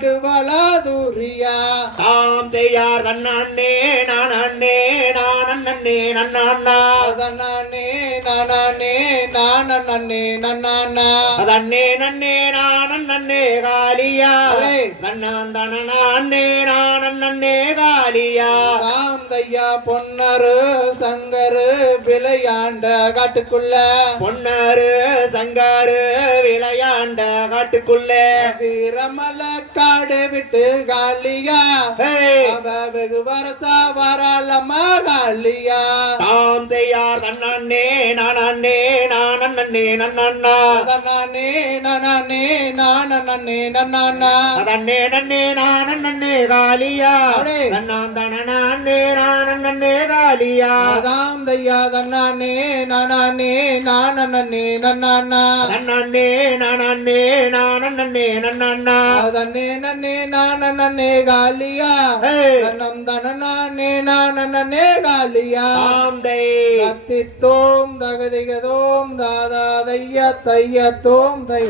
காடுவளாதுரியா தாம் செய்யார் தன்னே நான் அண்ணே நான் அண்ணே நன்னாண்ணா தன்னே நானே நான் நன்னே நன்னாண்ணா அதன்னே நன்னே நான் அண்ணே காளியா நன்னான் தனே நான் அண்ணே காளியா தாம் தையா பொன்னரு சங்கரு விளையாண்ட காட்டுக்குள்ள பொன்னரு சங்காரு விளையாண்ட காட்டுக்குள்ள வீரமல காடு விட்டு காலியா அவ வெகு வரசா வராலம்மா காலியா தாம் செய்யார் தன்னே நான் அண்ணே நான் அண்ணே நன்னாண்ணா தன்னே நானே நான் நன்னே நன்னாண்ணா அதன்னே நன்னே நான் அண்ணே காளியா நன்னான் தனே நான் அண்ணே காளியா தாம் தையா தன்னே நானே நான் நன்னே நன்னாண்ணா தன்னே நான் அண்ணே நன்னாண்ணா தன்னே நன்னே நான் நன்னே காலியா நன்னம் தனே நான் நன்னே காலியா தாம் தை தத்தித்தோம் தகதிகதோம் தாதா தைய தையத்தோம் தை